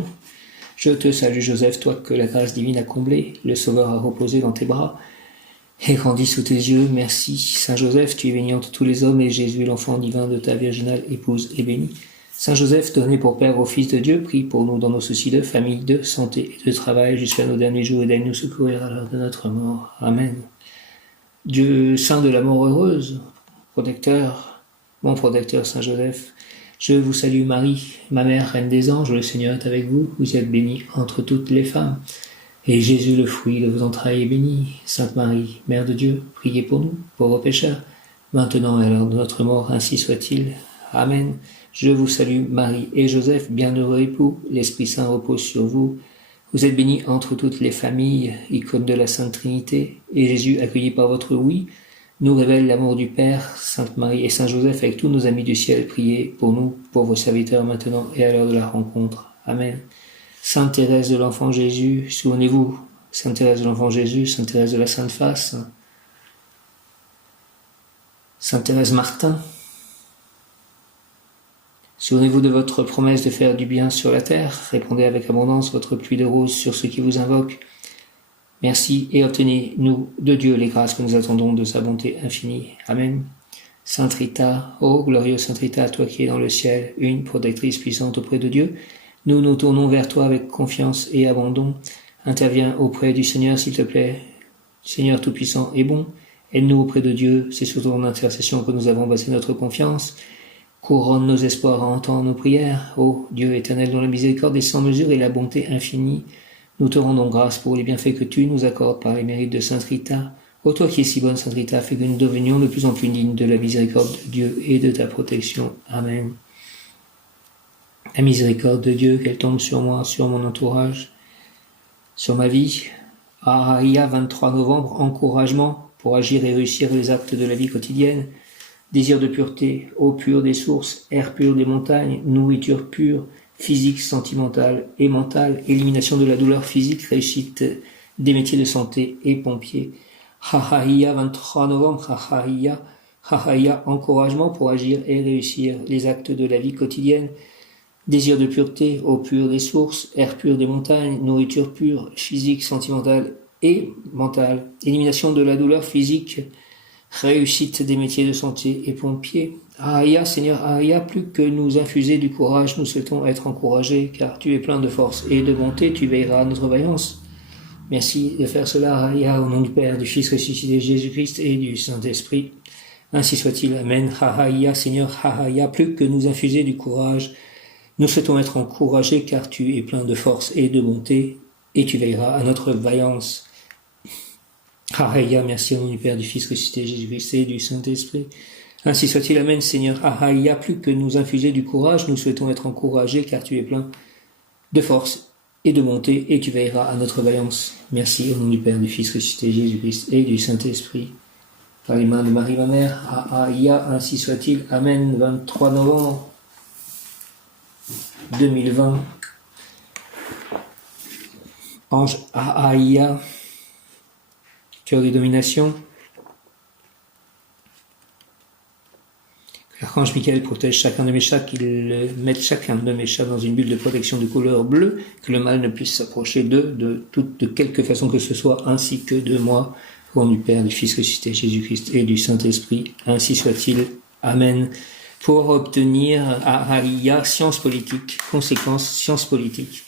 Je te salue Joseph, toi que la grâce divine a comblé, le Sauveur a reposé dans tes bras et grandi sous tes yeux. Merci Saint Joseph, tu es béni entre tous les hommes et Jésus, l'enfant divin de ta virginale épouse, est béni. Saint Joseph, donné pour Père au Fils de Dieu, prie pour nous dans nos soucis de famille, de santé et de travail jusqu'à nos derniers jours et d'aide nous secourir à l'heure de notre mort. Amen. Dieu saint de la mort heureuse, protecteur, mon protecteur Saint Joseph. Je vous salue Marie, ma mère, Reine des anges, le Seigneur est avec vous. Vous êtes bénie entre toutes les femmes. Et Jésus, le fruit de vos entrailles, est béni. Sainte Marie, Mère de Dieu, priez pour nous, pauvres pécheurs, maintenant et à l'heure de notre mort, ainsi soit-il. Amen. Je vous salue Marie et Joseph, bienheureux époux, l'Esprit Saint repose sur vous. Vous êtes bénie entre toutes les familles, icône de la Sainte Trinité, et Jésus, accueilli par votre oui, nous révèle l'amour du Père. Sainte Marie et Saint Joseph, avec tous nos amis du ciel, priez pour nous, pauvres serviteurs, maintenant et à l'heure de la rencontre. Amen. Sainte Thérèse de l'Enfant Jésus, souvenez-vous, Sainte Thérèse de l'Enfant Jésus, Sainte Thérèse de la Sainte Face, Sainte Thérèse Martin, souvenez-vous de votre promesse de faire du bien sur la terre, répondez avec abondance votre pluie de roses sur ceux qui vous invoquent. Merci et obtenez-nous de Dieu les grâces que nous attendons de sa bonté infinie. Amen. Sainte Rita, ô glorieuse Sainte Rita, toi qui es dans le ciel, une protectrice puissante auprès de Dieu, nous nous tournons vers toi avec confiance et abandon. Interviens auprès du Seigneur, s'il te plaît. Seigneur Tout-Puissant et bon, aide-nous auprès de Dieu. C'est sur ton intercession que nous avons basé notre confiance. Couronne nos espoirs à entendre nos prières. Ô Dieu éternel, dont la miséricorde est sans mesure et la bonté infinie, nous te rendons grâce pour les bienfaits que tu nous accordes par les mérites de Sainte Rita. Ô toi qui es si bonne, Sainte Rita, fais que nous devenions de plus en plus dignes de la miséricorde de Dieu et de ta protection. Amen. La miséricorde de Dieu, qu'elle tombe sur moi, sur mon entourage, sur ma vie. Ahaïa, 23 novembre, encouragement pour agir et réussir les actes de la vie quotidienne. Désir de pureté, eau pure des sources, air pur des montagnes, nourriture pure, physique, sentimentale et mentale, élimination de la douleur physique, réussite des métiers de santé et pompiers. Ahaïa, 23 novembre, Ahaïa, encouragement pour agir et réussir les actes de la vie quotidienne. Désir de pureté, eau pure des sources, air pur des montagnes, nourriture pure, physique, sentimentale et mentale, élimination de la douleur physique, réussite des métiers de santé et pompiers. Ahaïa, Seigneur, Ahaïa, plus que nous infuser du courage, nous souhaitons être encouragés, car tu es plein de force et de bonté, tu veilleras à notre vaillance. Merci de faire cela, Ahaïa, au nom du Père, du Fils ressuscité Jésus-Christ et du Saint-Esprit. Ainsi soit-il, Amen. Ahaïa, Seigneur, Ahaïa, plus que nous infuser du courage, nous souhaitons être encouragés, car tu es plein de force et de bonté, et tu veilleras à notre vaillance. Ahaïa, merci au nom du Père, du Fils ressuscité Jésus-Christ et du Saint-Esprit. Ainsi soit-il, Amen, Seigneur. Ahaïa, plus que nous infuser du courage, nous souhaitons être encouragés, car tu es plein de force et de bonté, et tu veilleras à notre vaillance. Merci au nom du Père, du Fils ressuscité Jésus-Christ et du Saint-Esprit. Par les mains de Marie, ma mère, Ahaïa, ainsi soit-il. Amen. 23 novembre 2020. Ange Ahaïa, cœur de domination. L'archange Michael protège chacun de mes chats, qu'il mette chacun de mes chats dans une bulle de protection de couleur bleue, que le mal ne puisse s'approcher d'eux de quelque façon que ce soit, ainsi que de moi, au nom du Père, du Fils ressuscité Jésus-Christ et du Saint-Esprit. Ainsi soit-il. Amen. Pour obtenir Ahaïa, science politique, conséquences, science politique.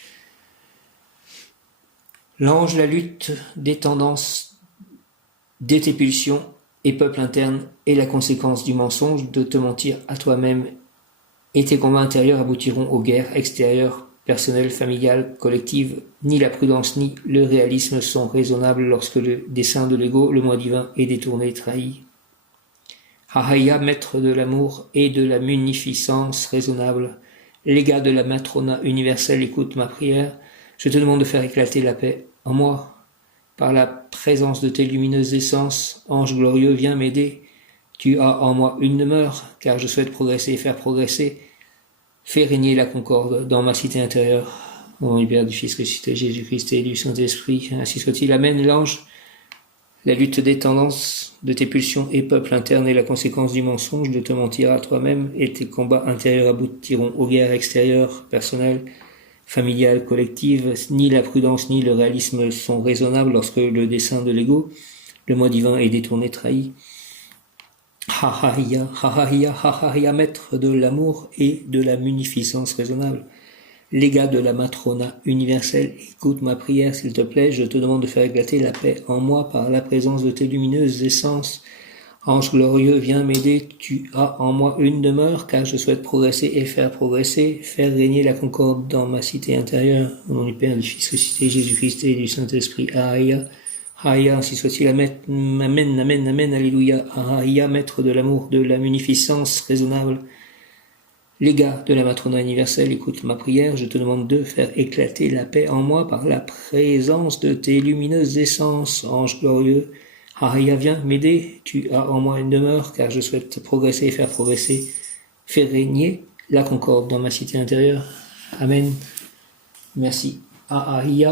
L'ange, la lutte des tendances, des tes pulsions et peuple interne est la conséquence du mensonge de te mentir à toi-même, et tes combats intérieurs aboutiront aux guerres extérieures, personnelles, familiales, collectives. Ni la prudence ni le réalisme sont raisonnables lorsque le dessein de l'ego, le moi divin, est détourné, trahi. Ahaïa, maître de l'amour et de la munificence raisonnable, légat de la matrona universelle, écoute ma prière. Je te demande de faire éclater la paix en moi. Par la présence de tes lumineuses essences, ange glorieux, viens m'aider. Tu as en moi une demeure, car je souhaite progresser et faire progresser. Fais régner la concorde dans ma cité intérieure. Au nom du Père, du Fils ressuscité Jésus-Christ et du Saint-Esprit, ainsi soit-il. Amen. L'ange, la lutte des tendances, de tes pulsions et peuple interne est la conséquence du mensonge de te mentir à toi-même, et tes combats intérieurs aboutiront aux guerres extérieures, personnelles, familiales, collectives. Ni la prudence ni le réalisme sont raisonnables lorsque le dessein de l'ego, le moi divin, est détourné, trahi. Ahaïa, maître de l'amour et de la munificence raisonnable. Légat de la matrona universelle, écoute ma prière s'il te plaît, je te demande de faire éclater la paix en moi par la présence de tes lumineuses essences. Ange glorieux, viens m'aider, tu as en moi une demeure, car je souhaite progresser et faire progresser, faire régner la concorde dans ma cité intérieure. Au nom du Père, du Fils ressuscité, Jésus-Christ et du Saint-Esprit. Aïe. Aïe, ainsi soit-il. Amen, amen, amen, alléluia. Aïe, maître de l'amour, de la munificence raisonnable. Légat de la matrona universelle, écoute ma prière, je te demande de faire éclater la paix en moi par la présence de tes lumineuses essences, ange glorieux. Aïe, viens m'aider, tu as en moi une demeure, car je souhaite progresser et faire progresser, faire régner la concorde dans ma cité intérieure. Amen. Merci. Aïe.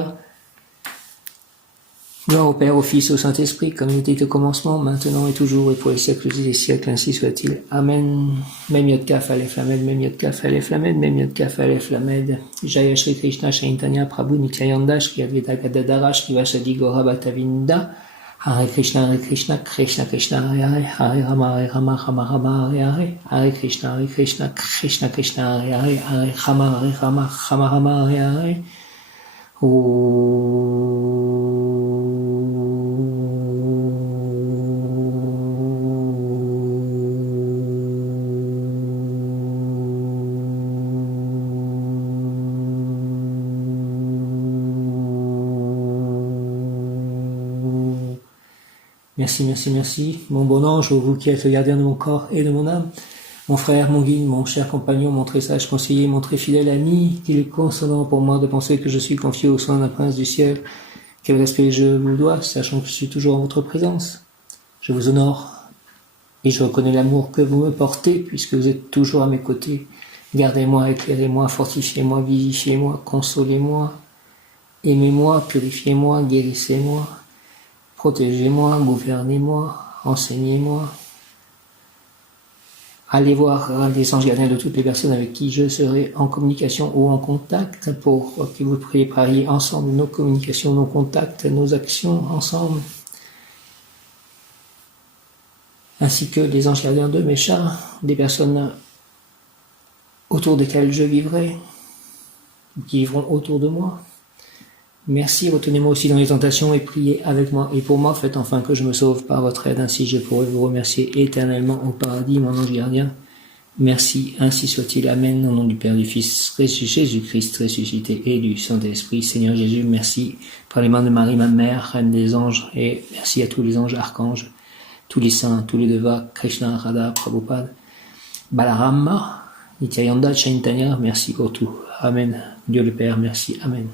Gloire au Père, au Fils, au Saint-Esprit, comme il était au commencement, maintenant et toujours, et pour les siècles des siècles, ainsi soit-il. Amen. Mem Yod Kaf Aleph Lamed, Mem Yod Kaf Aleph Lamed, Mem Yod Kaf Aleph Lamed. Jaya Shri Krishna Chaitanya Prabhu Nityananda Shri Advaita Gadadara Shri Vasadi Gora Bhaktavinda. Hare Krishna, Krishna Krishna, Hare Hare, Hare Rama, Rama Rama, Hare Hare. Hare Krishna, Krishna Krishna, Hare Hare, Hare Rama, Rama, Hare Hare. Merci, mon bon ange, vous qui êtes le gardien de mon corps et de mon âme, mon frère, mon guide, mon cher compagnon, mon très sage conseiller, mon très fidèle ami, qu'il est consolant pour moi de penser que je suis confié aux soins d'un prince du ciel. Quel respect je vous dois, sachant que je suis toujours en votre présence. Je vous honore et je reconnais l'amour que vous me portez, puisque vous êtes toujours à mes côtés. Gardez-moi, éclairez-moi, fortifiez-moi, vivifiez-moi, consolez-moi, aimez-moi, purifiez-moi, guérissez-moi. Protégez-moi, gouvernez-moi, enseignez-moi. Allez voir les anges gardiens de toutes les personnes avec qui je serai en communication ou en contact pour que vous prépariez ensemble nos communications, nos contacts, nos actions ensemble. Ainsi que les anges gardiens de mes chats, des personnes autour desquelles je vivrai, qui vivront autour de moi. Merci, retenez-moi aussi dans les tentations et priez avec moi et pour moi, faites enfin que je me sauve par votre aide, ainsi je pourrai vous remercier éternellement au paradis, mon ange gardien. Merci, ainsi soit-il, amen, au nom du Père, du Fils, Jésus-Christ ressuscité et du Saint-Esprit. Seigneur Jésus, merci par les mains de Marie, ma mère, reine des anges, et merci à tous les anges, archanges, tous les saints, tous les devas, Krishna, Radha, Prabhupada, Balarama, Nityananda, Chaitanya, merci pour tout. Amen. Dieu le Père, merci. Amen.